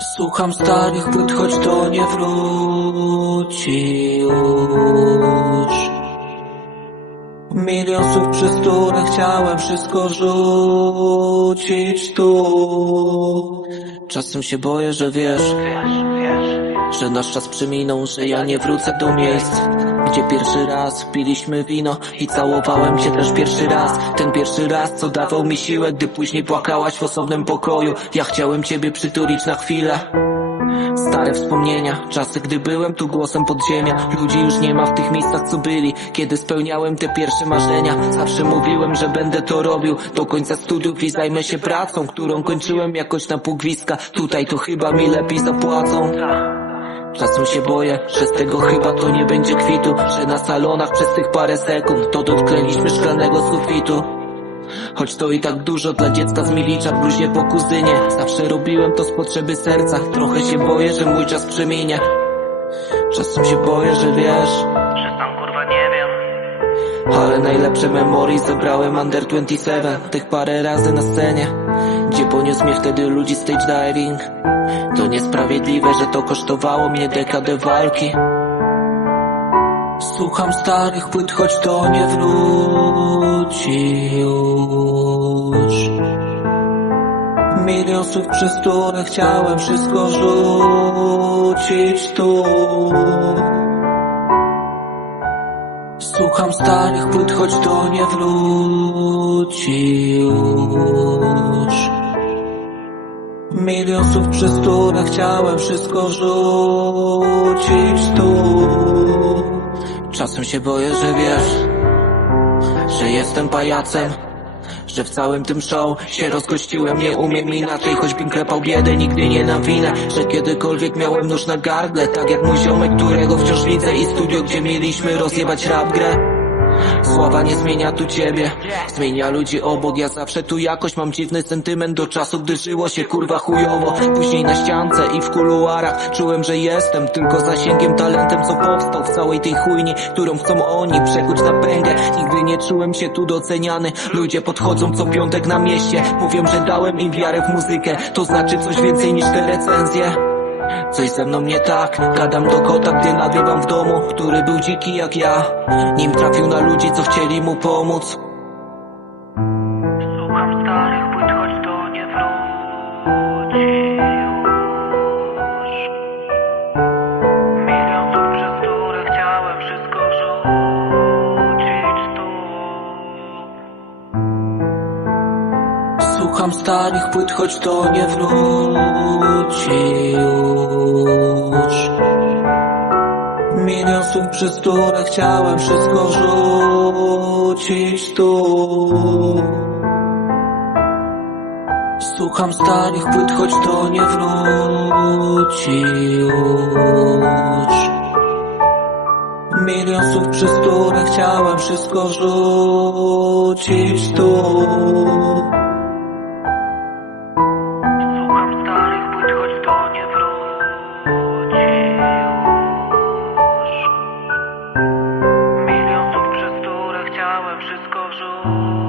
Słucham starych płyt, choć to nie wróci już. Milion słów, przez które chciałem wszystko rzucić tu. Czasem się boję, że wiesz Że nasz czas przeminął, że ja nie wrócę do miejsc Gdzie pierwszy raz piliśmy wino I całowałem cię też pierwszy raz. Ten pierwszy raz, co dawał mi siłę Gdy później płakałaś w osobnym pokoju. Ja chciałem ciebie przytulić na chwilę. Stare wspomnienia, czasy gdy byłem tu głosem podziemia. Ludzi już nie ma w tych miejscach co byli. Kiedy spełniałem te pierwsze marzenia Zawsze mówiłem, że będę to robił. Do końca studiów i zajmę się pracą Którą kończyłem jakoś na pół gwizdka Tutaj to chyba mi lepiej zapłacą Czasem się boję, że z tego chyba to nie będzie kwitu Że na salonach przez tych parę sekund To dotknęliśmy szklanego sufitu. Choć to i tak dużo dla dziecka z Milicza w po kuzynie. Zawsze robiłem to z potrzeby serca Trochę się boję, że mój czas przeminie. Czasem się boję, że wiesz Że tam kurwa nie wiem Ale najlepsze memory zebrałem Under 27 Tych parę razy na scenie Gdzie poniósł mnie wtedy ludzi stage diving. To niesprawiedliwe, że to kosztowało mnie dekadę walki. Słucham starych płyt, choć to nie wróci już. Milion słów, przez które chciałem wszystko rzucić tu Słucham starych płyt, choć to nie wróci już Milion słów, przez które chciałem wszystko rzucić tu. Czasem się boję, że wiesz Że jestem pajacem że w całym tym show się rozgościłem. Nie umiem inaczej, choćbym klepał biedę Nigdy nie nawinę, że kiedykolwiek miałem nóż na gardle Tak jak mój ziomek, którego wciąż widzę I studio, gdzie mieliśmy rozjebać rap grę Sława nie zmienia tu ciebie Zmienia ludzi obok. Ja zawsze tu jakoś mam dziwny sentyment Do czasu, gdy żyło się kurwa chujowo. Później na ściance i w kuluarach Czułem, że jestem tylko zasięgiem Talentem, co powstał w całej tej chujni Którą chcą oni przekuć na pęgę. Nigdy nie czułem się tu doceniany. Ludzie podchodzą co piątek na mieście. Mówią, że dałem im wiarę w muzykę. To znaczy coś więcej niż te recenzje Coś ze mną nie tak, gadam do kota, gdy nagrywam w domu Który był dziki jak ja. Nim trafił na ludzi, co chcieli mu pomóc Słucham starych płyt, choć to nie wróci już. Milion słów, przez które chciałem wszystko rzucić tu. Słucham starych płyt, choć to nie wróci już. Milion słów, przez które chciałem wszystko rzucić tu Bye.